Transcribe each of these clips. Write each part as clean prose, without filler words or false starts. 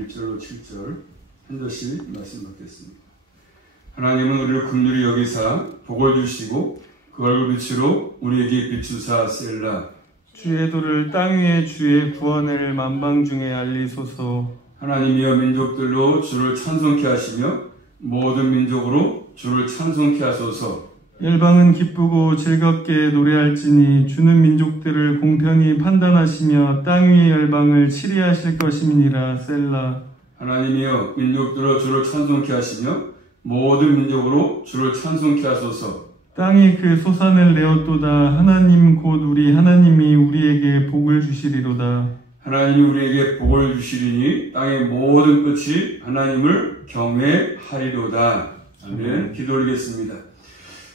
1절로 7절 한 절씩 말씀 받겠습니다. 하나님은 우리를 긍휼히 여기사 복을 주시고 그 얼굴 빛으로 우리에게 비추사 셀라. 주의 도를 땅 위에 주의 구원을 만방 중에 알리소서. 하나님이여 민족들로 주를 찬송케 하시며 모든 민족으로 주를 찬송케 하소서. 열방은 기쁘고 즐겁게 노래할지니 주는 민족들을 공평히 판단하시며 땅 위의 열방을 치리하실 것임이니라. 셀라. 하나님이여 민족들로 주를 찬송케 하시며 모든 민족으로 주를 찬송케 하소서. 땅이 그 소산을 내었도다. 하나님 곧 우리 하나님이 우리에게 복을 주시리로다. 하나님이 우리에게 복을 주시리니 땅의 모든 끝이 하나님을 경외하리로다. 아멘. 기도 올리겠습니다.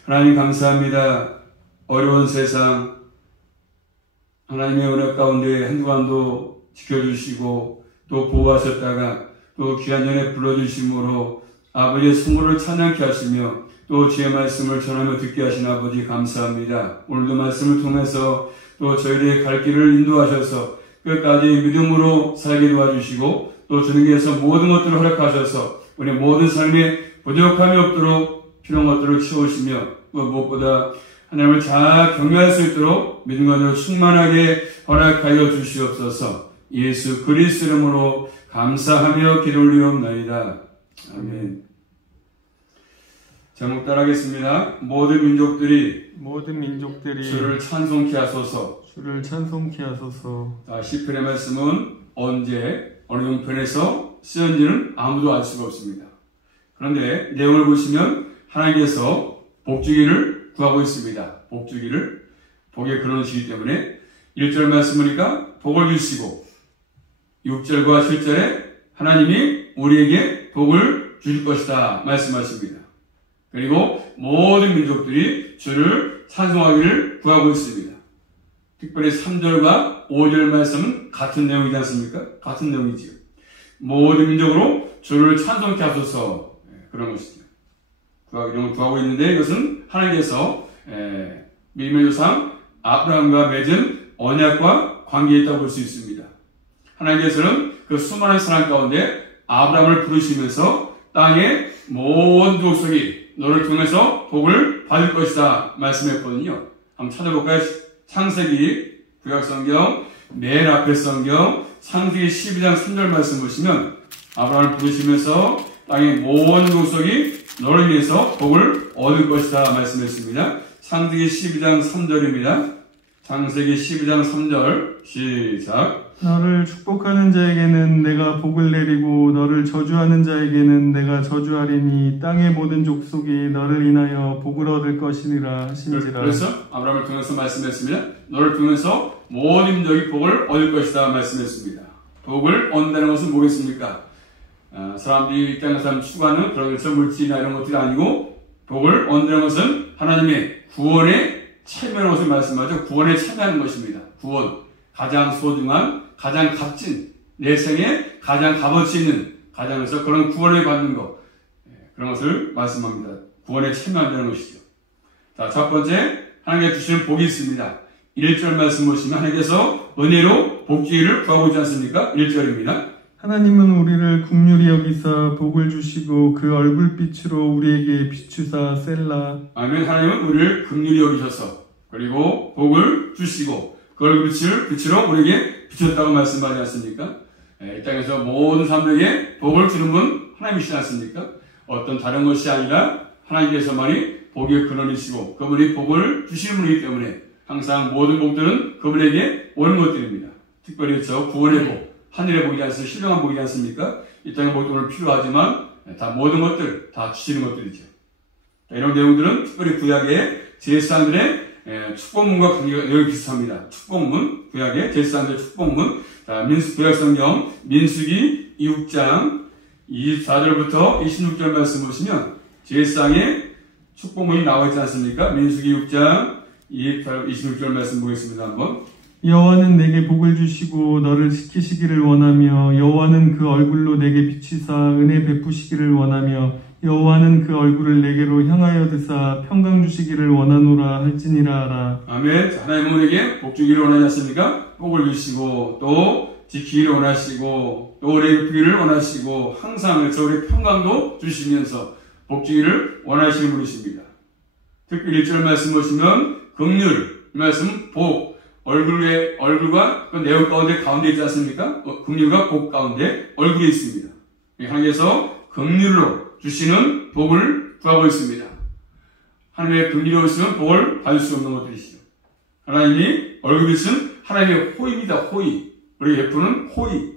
하나님 감사합니다. 어려운 세상 하나님의 은혜 가운데 한주간도 지켜주시고 또 보호하셨다가 또 귀한 연에 불러주심으로 아버지의 성물을 찬양케 하시며 또 주의 말씀을 전하며 듣게 하신 아버지 감사합니다. 오늘도 말씀을 통해서 또 저희들의 갈 길을 인도하셔서 끝까지 믿음으로 살게 도와주시고 또 주님께서 모든 것들을 허락하셔서 우리 모든 삶에 부족함이 없도록 필요한 것들을 채우시며 무엇보다 하나님을 잘 경외할 수 있도록 믿음과 충만하게 허락하여 주시옵소서. 예수 그리스도 이름으로 감사하며 기도 올리옵나이다. 아멘. 제목 따라하겠습니다. 모든 민족들이 주를 찬송케 하소서. 주를 찬송케 하소서. 시편의 말씀은 언제 어느 형편에서 쓰였는지는 아무도 알 수가 없습니다. 그런데 내용을 보시면 하나님께서 복주기를 구하고 있습니다. 복주기를 복의 근원이시기 때문에 1절 말씀 보니까 복을 주시고 6절과 7절에 하나님이 우리에게 복을 주실 것이다 말씀하십니다. 그리고 모든 민족들이 주를 찬송하기를 구하고 있습니다. 특별히 3절과 5절 말씀은 같은 내용이지 않습니까? 같은 내용이지요. 모든 민족으로 주를 찬송케 하소서. 그런 것이죠. 이런 걸 구하고 있는데 이것은 하나님께서 믿음의 조상 아브라함과 맺은 언약과 관계에 있다고 볼 수 있습니다. 하나님께서는 그 수많은 사람 가운데 아브라함을 부르시면서 땅의 모든 족속이 너를 통해서 복을 받을 것이다 말씀했거든요. 한번 찾아볼까요? 창세기 구약성경 맨 앞에 성경 창세기 12장 3절 말씀 보시면 아브라함을 부르시면서 땅의 모든 족속이 너를 위해서 복을 얻을 것이다 말씀했습니다. 창세기 12장 3절입니다. 창세기 12장 3절 시작. 너를 축복하는 자에게는 내가 복을 내리고 너를 저주하는 자에게는 내가 저주하리니 땅의 모든 족속이 너를 인하여 복을 얻을 것이니라 하신지라. 그래서 아브라함을 통해서 말씀했습니다. 너를 통해서 모든 민족이 복을 얻을 것이다 말씀했습니다. 복을 얻는다는 것은 뭐겠습니까? 사람들이 이 땅에 사람 추구하는 그런 물질이나 이런 것들이 아니고 복을 얻는다는 것은 하나님의 구원에 참여하는 것을 말씀하죠. 구원에 참여하는 것입니다. 구원. 가장 소중한, 가장 값진, 내 생에 가장 값어치 있는, 가장에서 그런 구원을 받는 것. 그런 것을 말씀합니다. 구원에 참여한다는 것이죠. 자, 첫 번째, 하나님께 주시는 복이 있습니다. 1절 말씀 보시면 하나님께서 은혜로 복주기를 구하고 있지 않습니까? 1절입니다. 하나님은 우리를 긍휼히 여기사 복을 주시고 그 얼굴빛으로 우리에게 비추사 셀라. 아멘. 하나님은 우리를 긍휼히 여기셔서 그리고 복을 주시고 그 얼굴빛으로 우리에게 비췄다고 말씀하지 않습니까? 이 땅에서 모든 사람들에게 복을 주는 분 하나님이시지 않습니까? 어떤 다른 것이 아니라 하나님께서만이 복의 근원이시고 그분이 복을 주시는 분이기 때문에 항상 모든 복들은 그분에게 오는 것들입니다. 특별히 저 구원의 복, 하늘의 복이지 않습니까? 신령한 복이지 않습니까? 이 땅의 복도 오늘 필요하지만 다 모든 것들 다 주시는 것들이죠. 이런 내용들은 특별히 구약의 제사장들의 축복문과 관계가 여기 비슷합니다. 축복문, 구약의 제사장들의 축복문. 자, 구약성경 민수기 6장 24절부터 26절 말씀 보시면 제사장의 축복문이 나와 있지 않습니까? 민수기 6장 26절 말씀 보겠습니다. 한번. 여호와는 내게 복을 주시고 너를 지키시기를 원하며 여호와는 그 얼굴로 내게 비추사 은혜 베푸시기를 원하며 여호와는 그 얼굴을 내게로 향하여 드사 평강 주시기를 원하노라 할지니라 하라. 아멘. 하나님은 우리에게 복 주기를 원하지 않습니까? 복을 주시고 또 지키기를 원하시고 또 오래 입기를 원하시고 항상 저울의 평강도 주시면서 복주기를 원하시는 분이십니다. 특히 1절 말씀 보시면 긍휼, 이 말씀 복, 얼굴과 그 내용 가운데 있지 않습니까? 긍휼과 복 가운데 얼굴이 있습니다. 하나님께서 긍휼로 주시는 복을 구하고 있습니다. 하나님의 긍휼이 없으면 복을 받을 수 없는 것들이시죠. 하나님이 얼굴이 있으면 하나님의 호의입니다. 호의. 우리 베푸는 호의.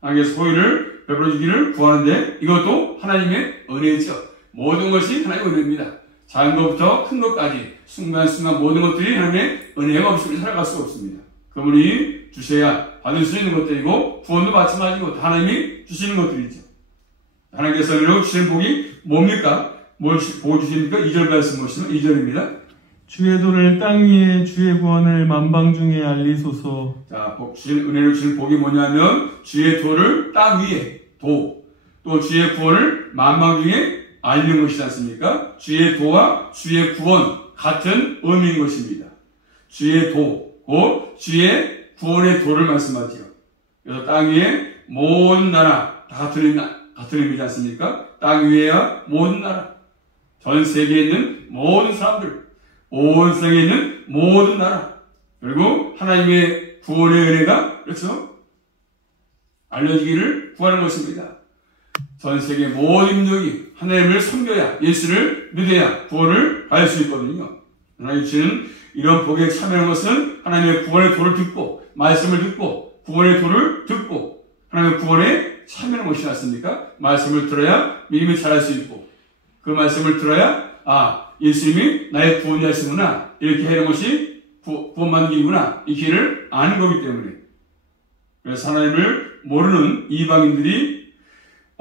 하나님께서 호의를 베풀어 주기를 구하는데 이것도 하나님의 은혜죠. 모든 것이 하나님의 은혜입니다. 작은 것부터 큰 것까지 순간순간 모든 것들이 하나님의 은혜가 없이 살아갈 수가 없습니다. 그분이 주셔야 받을 수 있는 것들이고 구원도 마찬가지고 다 하나님이 주시는 것들이죠. 하나님께서 은혜로 주시는 복이 뭡니까? 뭘 복을 주십니까? 2절 말씀 보시면 2절입니다. 주의 도를 땅 위에 주의 구원을 만방 중에 알리소서. 자, 은혜로 주시는 복이 뭐냐면 주의 도를 땅 위에 도, 또 주의 구원을 만방 중에 알리는 것이지 않습니까? 주의 도와 주의 구원 같은 의미인 것입니다. 주의 도, 곧 주의 구원의 도를 말씀하지요. 그래서 땅 위에 모든 나라 다 같은 의미지 않습니까? 땅 위에야 모든 나라, 전 세계에 있는 모든 사람들, 온 세계에 있는 모든 나라, 그리고 하나님의 구원의 은혜가 그렇죠? 알려지기를 구하는 것입니다. 전 세계 모든 민족이 하나님을 섬겨야, 예수를 믿어야 구원을 받을 수 있거든요. 하나님 주시는 이런 복에 참여하는 것은 하나님의 구원의 도를 듣고, 말씀을 듣고, 구원의 도를 듣고, 하나님의 구원에 참여하는 것이지 않습니까? 말씀을 들어야 믿음이 자랄 수 있고, 그 말씀을 들어야, 예수님이 나의 구원자시구나, 이렇게 하는 것이 구원받는 길이구나, 이 길을 아는 거기 때문에. 그래서 하나님을 모르는 이방인들이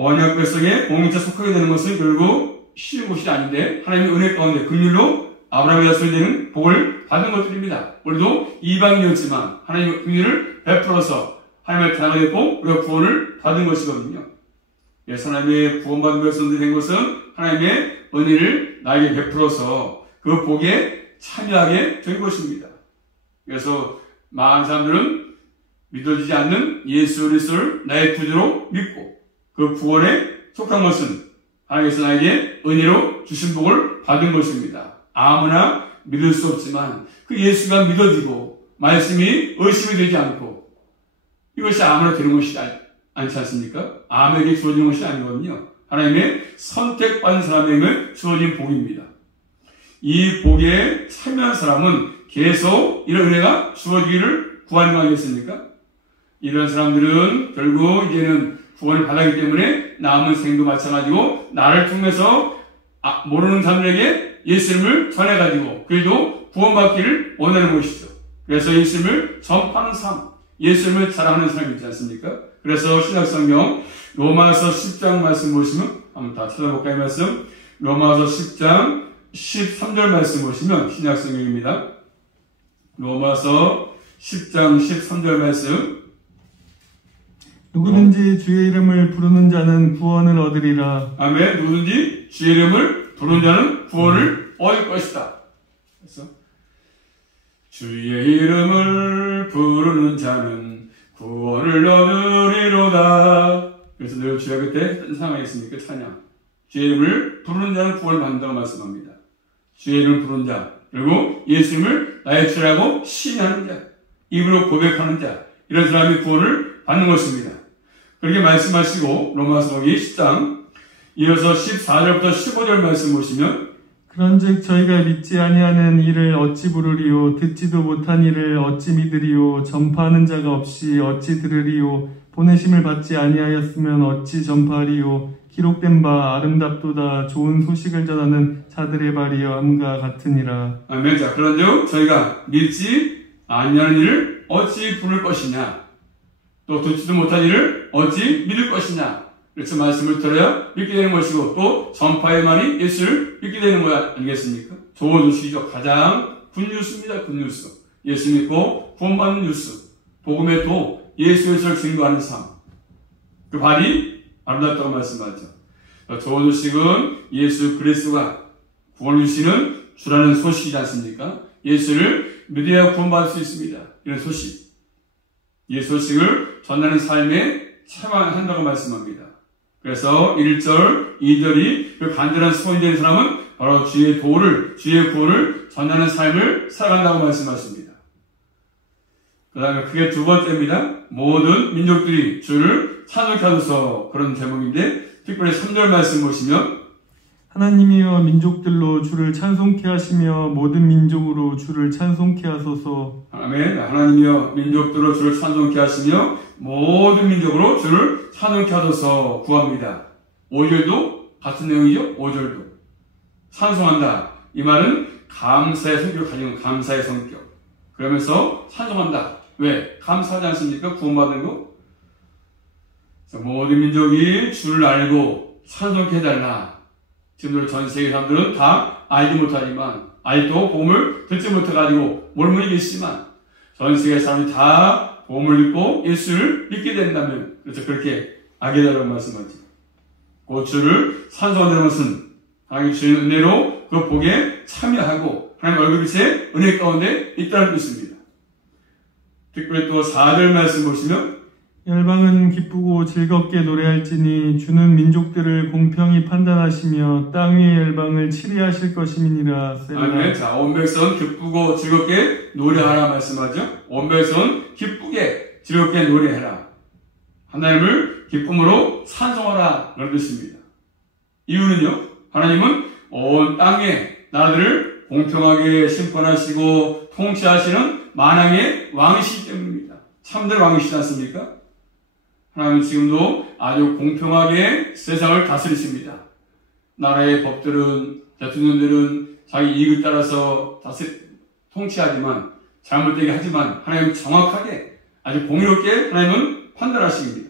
언약 백성의 공동체에 속하게 되는 것은 결국 쉬운 것이 아닌데 하나님의 은혜 가운데 긍휼로 아브라함의 자손이 되는 복을 받은 것들입니다. 우리도 이방인이었지만 하나님의 긍휼을 베풀어서 하나님의 자녀가 됐고 우리가 구원을 받은 것이거든요. 그래서 하나님의 구원받은 백성들이 된 것은 하나님의 은혜를 나에게 베풀어서 그 복에 참여하게 된 것입니다. 그래서 많은 사람들은 믿어지지 않는 예수 그리스도를 나의 구주로 믿고 그 구원에 속한 것은 하나님께서 나에게 은혜로 주신 복을 받은 것입니다. 아무나 믿을 수 없지만 그 예수가 믿어지고 말씀이 의심이 되지 않고 이것이 아무나 되는 것이 않지 않습니까? 아무에게 주어지는 것이 아니거든요. 하나님의 선택받은 사람에게 주어진 복입니다. 이 복에 참여한 사람은 계속 이런 은혜가 주어지기를 구하는 거 아니겠습니까? 이런 사람들은 결국 이제는 구원을 받았기 때문에 남은 생도 마찬가지고 나를 통해서 모르는 사람들에게 예수님을 전해가지고 그래도 구원받기를 원하는 것이죠. 그래서 예수님을 전파하는 삶, 예수님을 자랑하는 삶이 있지 않습니까? 그래서 신약성경 로마서 10장 말씀 보시면 한번 다 찾아볼까요? 말씀 로마서 10장 13절 말씀 보시면 신약성경입니다. 로마서 10장 13절 말씀 누구든지 주의 이름을 부르는 자는 구원을 얻으리라. 아멘. 누구든지 주의 이름을 부르는 자는 구원을 얻을 것이다. 그래서 주의 이름을 부르는 자는 구원을 얻으리로다. 그래서 늘 주야 그때 찬양하겠습니까? 찬양. 주의 이름을 부르는 자는 구원을 받는다고 말씀합니다. 주의 이름을 부르는 자, 그리고 예수님을 나의 주라고 시인하는 자, 입으로 고백하는 자, 이런 사람이 구원을 받는 것입니다. 그렇게 말씀하시고 로마서 10장 이어서 14절부터 15절 말씀 보시면 그런즉 저희가 믿지 아니하는 이를 어찌 부르리요 듣지도 못한 이를 어찌 믿으리요 전파하는 자가 없이 어찌 들으리요 보내심을 받지 아니하였으면 어찌 전파하리요 기록된 바 아름답도다 좋은 소식을 전하는 자들의 발이여 함과 같으니라. 아멘. 자, 그런즉 저희가 믿지 아니하는 이를 어찌 부를 것이냐, 또 듣지도 못한 이를 어찌 믿을 것이냐. 그래서 말씀을 들어야 믿게 되는 것이고 또 전파에만이 예수를 믿게 되는 거 아니겠습니까? 좋은 소식이죠. 가장 굿뉴스입니다. 굿뉴스. 예수 믿고 구원받는 뉴스. 복음의 도, 예수의 절 증거하는 삶. 그 발이 아름답다고 말씀하죠. 좋은 소식은 예수 그리스도가 구원을 주시는 주라는 소식이지 않습니까? 예수를 믿어야 구원받을 수 있습니다. 이런 소식. 이 소식을 전하는 삶에 참여한다고 말씀합니다. 그래서 1절, 2절이 그 간절한 소원이 된 사람은 바로 주의 도를, 주의 구원을 전하는 삶을 살아간다고 말씀하십니다. 그 다음에 그게 두 번째입니다. 모든 민족들이 주를 찬송케 하소서, 그런 제목인데 특별히 3절 말씀 보시면 하나님이여 민족들로 주를 찬송케 하시며 모든 민족으로 주를 찬송케 하소서. 아멘. 하나님이여 민족들로 주를 찬송케 하시며 모든 민족으로 주를 찬송케 하소서 구합니다. 5절도 같은 내용이죠. 5절도 찬송한다. 이 말은 감사의 성격을 가지고 감사의 성격. 그러면서 찬송한다. 왜? 감사하지 않습니까? 구원받은 거. 모든 민족이 주를 알고 찬송케 해달라. 지금도 전 세계 사람들은 다 알지 못하지만, 아직도 복음을 듣지 못해가지고 몰문이 계시지만, 전 세계 사람들이 다 복음을 듣고 예수를 믿게 된다면, 그렇죠. 그렇게 알게 되라고 말씀하죠. 그 주를 찬송한다는 것은 하나님 주시는 은혜로 그 복에 참여하고 하나님 얼굴빛의 은혜 가운데 있다는 뜻입니다. 특별히 또 4절 말씀 보시면 열방은 기쁘고 즐겁게 노래할지니 주는 민족들을 공평히 판단하시며 땅 위의 열방을 치리하실 것임이니라. 아멘. 자, 온 백성 기쁘고 즐겁게 노래하라 말씀하죠. 온 백성 기쁘게 즐겁게 노래해라. 하나님을 기쁨으로 찬송하라, 그런 뜻입니다. 이유는요, 하나님은 온 땅의 나라들을 공평하게 심판하시고 통치하시는 만왕의 왕이시기 때문입니다. 참된 왕이시지 않습니까? 하나님은 지금도 아주 공평하게 세상을 다스리십니다. 나라의 법들은, 대통령들은 자기 이익을 따라서 통치하지만, 잘못되게 하지만 하나님은 정확하게 아주 공의롭게 하나님은 판단하십니다.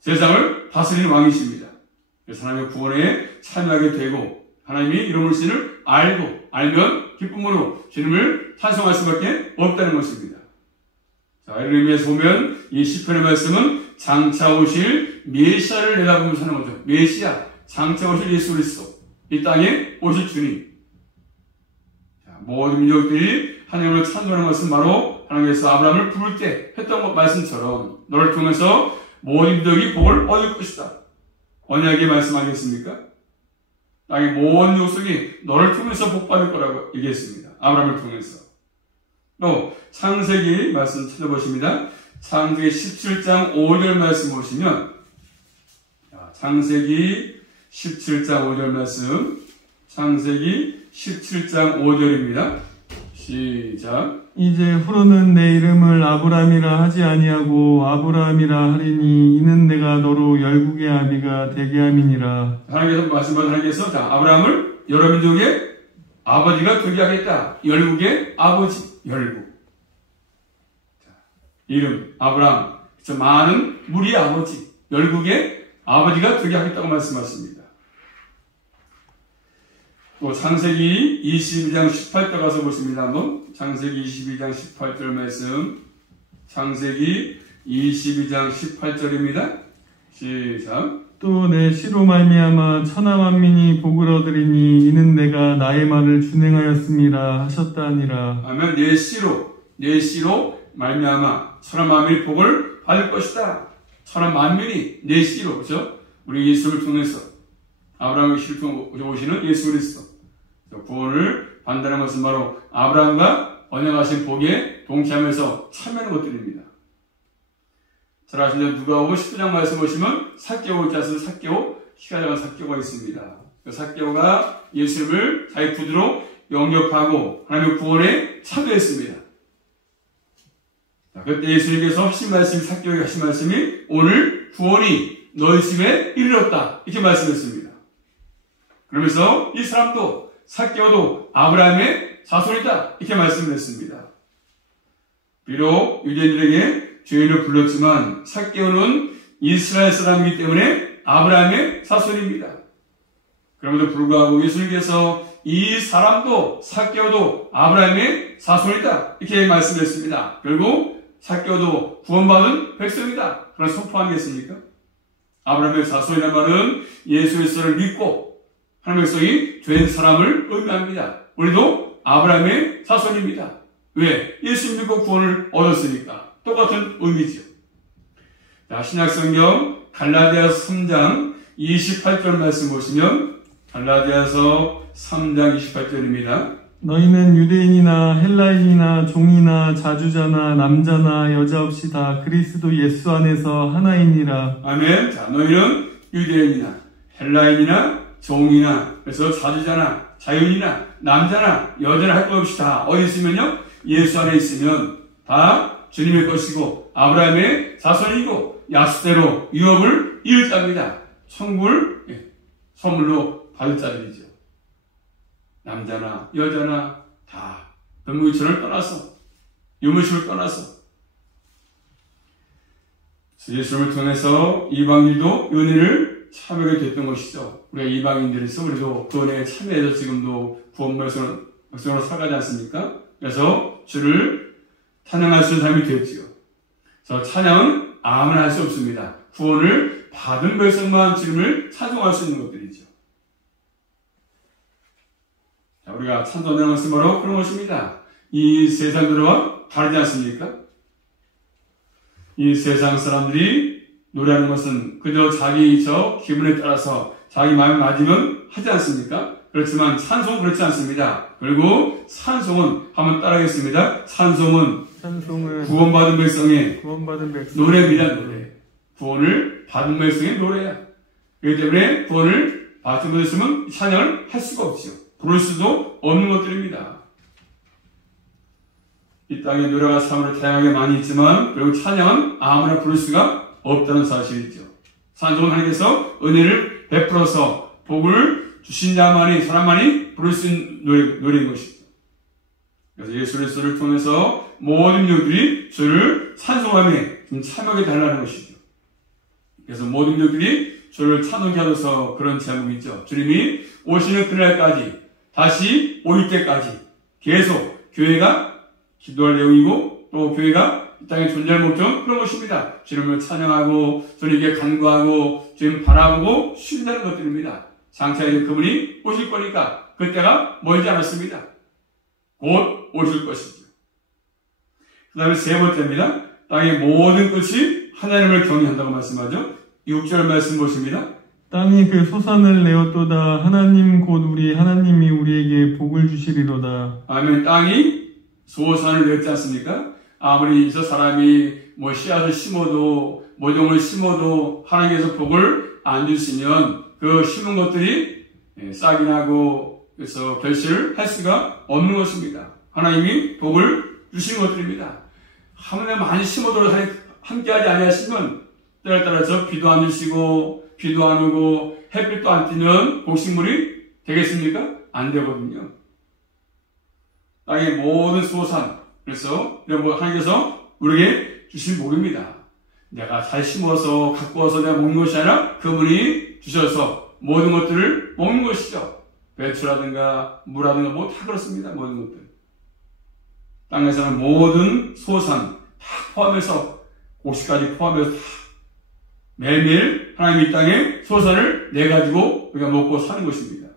세상을 다스리는 왕이십니다. 그래서 하나님의 구원에 참여하게 되고 하나님이 이름을 신을 알면 기쁨으로 주님을 찬송할 수밖에 없다는 것입니다. 자, 이런 의미에서 보면 이 시편의 말씀은 장차 오실 메시아를 내다보면서 하는 거죠. 메시아, 장차 오실 예수 그리스도, 이 땅에 오실 주님. 자, 모든 민족들이 하나님을 찬송하는 것은 바로 하나님께서 아브라함을 부를 때 했던 말씀처럼 너를 통해서 모든 민족이 복을 얻을 것이다. 언약의 말씀하겠습니까? 땅의 모든 족속이 너를 통해서 복받을 거라고 얘기했습니다. 아브라함을 통해서. 또 창세기 말씀 찾아보십니다. 창세기 17장 5절 말씀 보시면, 창세기 17장 5절 말씀, 창세기 17장 5절입니다. 시작. 이제 후로는 내 이름을 아브람이라 하지 아니하고 아브라함이라 하리니 이는 내가 너로 열국의 아비가 되게 함이니라. 하나님께서 말씀하신 하나님께서 아브라함을 여러 민족의 아버지가 되게 하겠다. 열국의 아버지, 열국. 이름 아브라함, 많은 무리의 아버지, 열국의 아버지가 되게 하겠다고 말씀하십니다. 또 창세기 22장 18절 가서 보십니다. 한번 창세기 22장 18절 말씀, 창세기 22장 18절입니다. 시작. 또 내 씨로 말미암아 천하 만민이 복을 얻으리니 이는 내가 나의 말을 준행하였음이라 하셨다 하니라. 아멘. 내 씨로 말미암아 천하 만민이 복을 받을 것이다. 천하 만민이 내 씨로, 그렇죠? 우리 예수를 통해서 아브라함의 씨를 통해 오시는 예수 그리스도 구원을 받는다는 것은 바로 아브라함과 언약하신 복에 동참해서 참여하는 것들입니다. 잘 아시는 누가복음 19장 말씀 보시면 삭개오 자손 삭개오, 시가장한 삭개오가 있습니다. 그 삭개오가 예수를 자기 구주로 영접하고 하나님의 구원에 참여했습니다. 그때 예수님께서 하신 말씀이, 삭개오에게 하신 말씀이 오늘 구원이 너희 집에 이르렀다, 이렇게 말씀했습니다. 그러면서 이 사람도 삭개오도 아브라함의 자손이다, 이렇게 말씀을 했습니다. 비록 유대인들에게 죄인을 불렀지만 삭개오는 이스라엘 사람이기 때문에 아브라함의 자손입니다. 그럼에도 불구하고 예수님께서 이 사람도 삭개오도 아브라함의 자손이다, 이렇게 말씀했습니다. 결국 삭개오도 구원받은 백성이다, 그런 선포 아니겠습니까? 아브라함의 자손이라는 말은 예수 그리스도를 믿고 하나님의 백성이 된 사람을 의미합니다. 우리도 아브라함의 자손입니다. 왜? 예수 믿고 구원을 얻었으니까. 똑같은 의미죠. 자, 신약성경 갈라디아서 3장 28절 말씀 보시면 갈라디아서 3장 28절입니다. 너희는 유대인이나 헬라인이나 종이나 자주자나 남자나 여자 없이 다 그리스도 예수 안에서 하나이니라. 아멘. 자, 너희는 유대인이나 헬라인이나 종이나 그래서 자주자나 자유인이나 남자나 여자나 할 것 없이 다 어디 있으면요? 예수 안에 있으면 다 주님의 것이고 아브라함의 자손이고 약속대로 유업을 이을 자입니다. 천국을 선물로 받을 자들이죠. 남자나 여자나 다 변무이천을 떠나서 유무식을 떠나서 예수님을 통해서 이방인도 은혜를 참여하게 됐던 것이죠. 우리가 이방인들에서 우리도 그 은혜에 참여해서 지금도 구원 백성으로 살아가지 않습니까? 그래서 주를 찬양할 수 있는 사람이 되었지요. 그래서 찬양은 아무나 할 수 없습니다. 구원을 받은 백성만 주님을 찬송할 수 있는 것들이죠. 자, 우리가 찬송하는 것은 바로 그런 것입니다. 이 세상들과 다르지 않습니까? 이 세상 사람들이 노래하는 것은 그저 자기 기분에 따라서 자기 마음에 맞으면 하지 않습니까? 그렇지만 찬송은 그렇지 않습니다. 그리고 찬송은 한번 따라하겠습니다. 찬송은 구원받은 백성의 노래입니다. 노래. 구원을 받은 백성의 노래야. 그렇기 때문에 구원을 받지 못했으면 찬양을 할 수가 없지요. 부를 수도 없는 것들입니다. 이 땅에 노래가 참으로 다양하게 많이 있지만 그리고 찬양은 아무나 부를 수가 없다는 사실이죠. 찬송은 하나님께서 은혜를 베풀어서 복을 주신 자만이 사람만이 부를 수 있는 노래인 것이죠. 그래서 예수 그리스도를 통해서 모든 영들이 주를 찬송함에 참여하게 달라는 것이죠. 그래서 모든 영들이 주를 찬송케 하셔서 그런 제목이 있죠. 주님이 오시는 그날까지 다시 올 때까지 계속 교회가 기도할 내용이고 또 교회가 이 땅에 존재할 목적 그런 것입니다. 주님을 찬양하고 주님께 간구하고 주님 바라보고 신뢰하는 것들입니다. 장차 이제 그분이 오실 거니까 그때가 멀지 않았습니다. 곧 오실 것이죠. 그 다음에 세 번째입니다. 땅의 모든 끝이 하나님을 경외한다고 말씀하죠. 6절 말씀 보십니다. 땅이 그 소산을 내었도다. 하나님 곧 우리 하나님이 우리에게 복을 주시리로다. 아멘. 땅이 소산을 내었지 않습니까? 아무리 저 사람이 씨앗을 심어도 모종을 심어도 하나님께서 복을 안 주시면 그 심은 것들이 싹이 나고 그래서 결실을 할 수가 없는 것입니다. 하나님이 복을 주신 것들입니다. 하나님 많이 심어도 함께하지 아니하시면 때에 따라서 비도 안 주시고 비도 안 오고 햇빛도 안 띄는 곡식물이 되겠습니까? 안 되거든요. 땅의 모든 소산, 그래서 하나님께서 우리에게 주신 복입니다. 내가 잘 심어서 갖고 와서 내가 먹는 것이 아니라 그분이 주셔서 모든 것들을 먹는 것이죠. 배추라든가 무라든가 뭐 다 그렇습니다. 모든 것들. 땅에서는 모든 소산 다 포함해서 곡식까지 포함해서 다 매일매일 하나님 이 땅에 소산을 내가지고 우리가 먹고 사는 것입니다.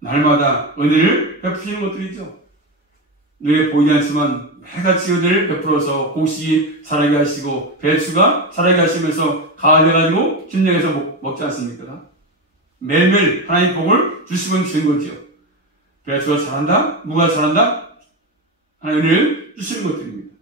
날마다 은혜를 베푸시는 것들이죠. 눈에 보이지 않지만 매같이 은혜를 베풀어서 곡식이 자라게 하시고 배추가 자라게 하시면서 가을 돼가지고 김장해서 먹지 않습니까? 매일매일 하나님 복을 주시면 주는 거죠. 배추가 자란다, 무가 자란다, 하나님을 주시는 것들입니다.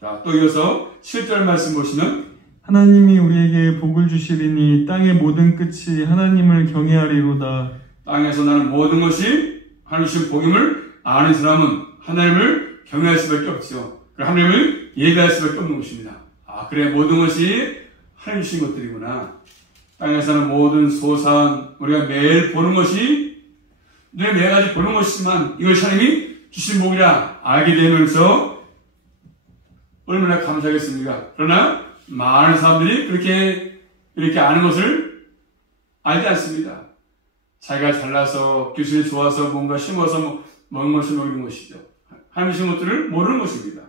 자, 또 이어서 7절 말씀 보시면 하나님이 우리에게 복을 주시리니 땅의 모든 끝이 하나님을 경외하리로다. 땅에서 나는 모든 것이 하나님 주신 복임을 아는 사람은 하나님을 경외할 수밖에 없죠. 하나님을 예배할 수밖에 없는 것입니다. 아, 그래, 모든 것이 하나님 주신 것들이구나. 땅에서는 모든 소산, 우리가 매일 보는 것이 눈에 매가지 보는 것이지만 이것이 하나님이 주신 복이라 알게 되면서 얼마나 감사하겠습니까? 그러나 많은 사람들이 그렇게 아는 것을 알지 않습니다. 자기가 잘나서 기술이 좋아서 뭔가 심어서 먹는 것을 노리는 것이죠. 하나님 주신 것들을 모르는 것입니다.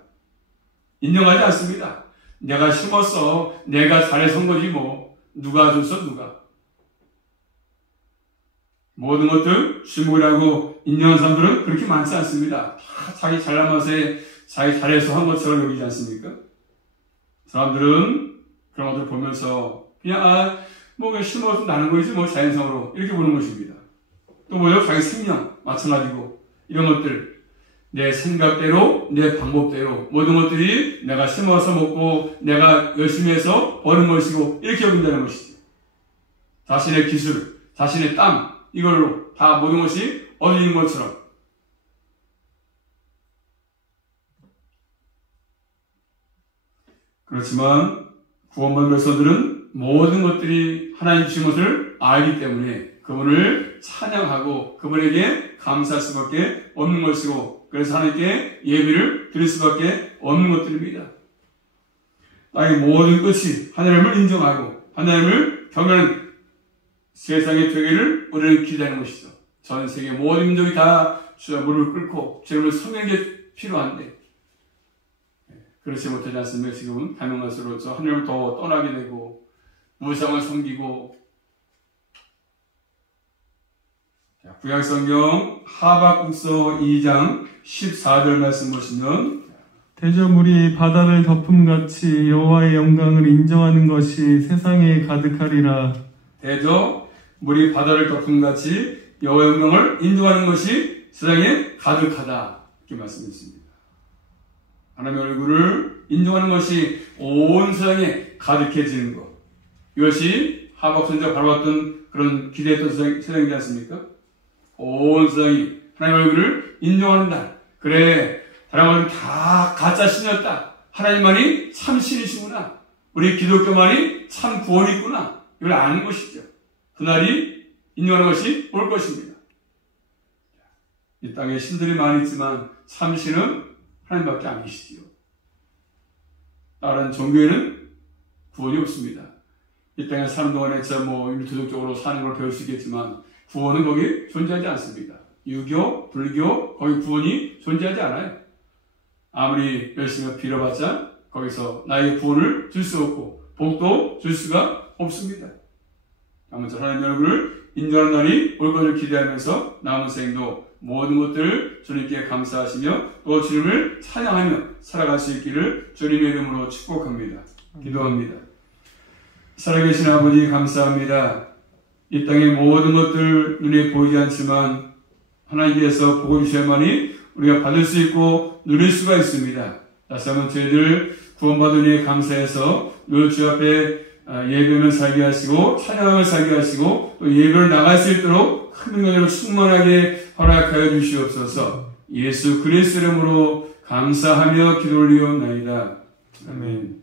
인정하지 않습니다. 내가 심었어. 내가 잘해서 한 거지 뭐. 누가 줬어? 누가. 모든 것들 주목이라고 인정하는 사람들은 그렇게 많지 않습니다. 다 자기 잘난 맛에 자기 잘해서 한 것처럼 여기지 않습니까? 사람들은 그런 것들을 보면서 그냥 뭐 심어서 나는 거지 뭐 자연성으로 이렇게 보는 것입니다. 또 뭐예요? 자기 생명 마찬가지고 이런 것들 내 생각대로 내 방법대로 모든 것들이 내가 심어서 먹고 내가 열심히 해서 버는 것이고 이렇게 여긴다는 것이죠. 자신의 기술, 자신의 땀 이걸로 다 모든 것이 얻어지는 것처럼 그렇지만 구원받은 백성들은 모든 것들이 하나님 주신 것을 알기 때문에 그분을 찬양하고 그분에게 감사할 수밖에 없는 것이고 그래서 하나님께 예배를 드릴 수밖에 없는 것들입니다. 땅의 모든 끝이 하나님을 인정하고 하나님을 경외하는 세상의 되기를 우리는 기대하는 것이죠. 전 세계 모든 민족이 다 주의 무릎을 꿇고 주님을 섬기는 게 필요한데 그렇지 못하지 않습니까? 지금은 가면 갈수록 저 하나님을 더 떠나게 되고 우상을 섬기고 구약성경 하박국서 2장 14절 말씀 보시면 대저물이 바다를 덮음같이 여호와의 영광을 인정하는 것이 세상에 가득하리라. 대저물이 바다를 덮음같이 여호와의 영광을 인정하는 것이 세상에 가득하다 이렇게 말씀했습니다. 하나님의 얼굴을 인정하는 것이 온 세상에 가득해지는 것. 이것이 하박 선지자가 바라봤던 그런 기대했던 세상이지 않습니까? 온 세상이 하나님의 얼굴을 인정하는 날. 그래, 다른 것은 다 가짜 신이었다. 하나님만이 참 신이시구나. 우리 기독교만이 참 구원이 있구나. 이걸 아는 것이죠. 그날이 인정하는 것이 올 것입니다. 이 땅에 신들이 많이 있지만 참 신은 하나님밖에 안 계시지요. 다른 종교에는 구원이 없습니다. 이 땅에 사는 동안에 진짜 율도적으로 사는 걸 배울 수 있겠지만 구원은 거기 존재하지 않습니다. 유교, 불교 거기 구원이 존재하지 않아요. 아무리 열심히 빌어봤자 거기서 나에게 구원을 줄 수 없고 복도 줄 수가 없습니다. 아무튼 하나님의 얼굴을 인정하는 날이 올 것을 기대하면서 남은 생도 모든 것들을 주님께 감사하시며 또 주님을 찬양하며 살아갈 수 있기를 주님의 이름으로 축복합니다. 기도합니다. 살아계신 아버지 감사합니다. 이 땅의 모든 것들 눈에 보이지 않지만 하나님께서 복을 주셔야만이 우리가 받을 수 있고 누릴 수가 있습니다. 다시 한번 저희들 구원받은 은혜에 감사해서 늘 주 앞에 예배하며 살게 하시고 찬양하며 살게 하시고 또 예배를 나갈 수 있도록 큰 능력으로 충만하게 허락하여 주시옵소서. 예수 그리스도 이름으로 감사하며 기도 올리옵나이다. 아멘.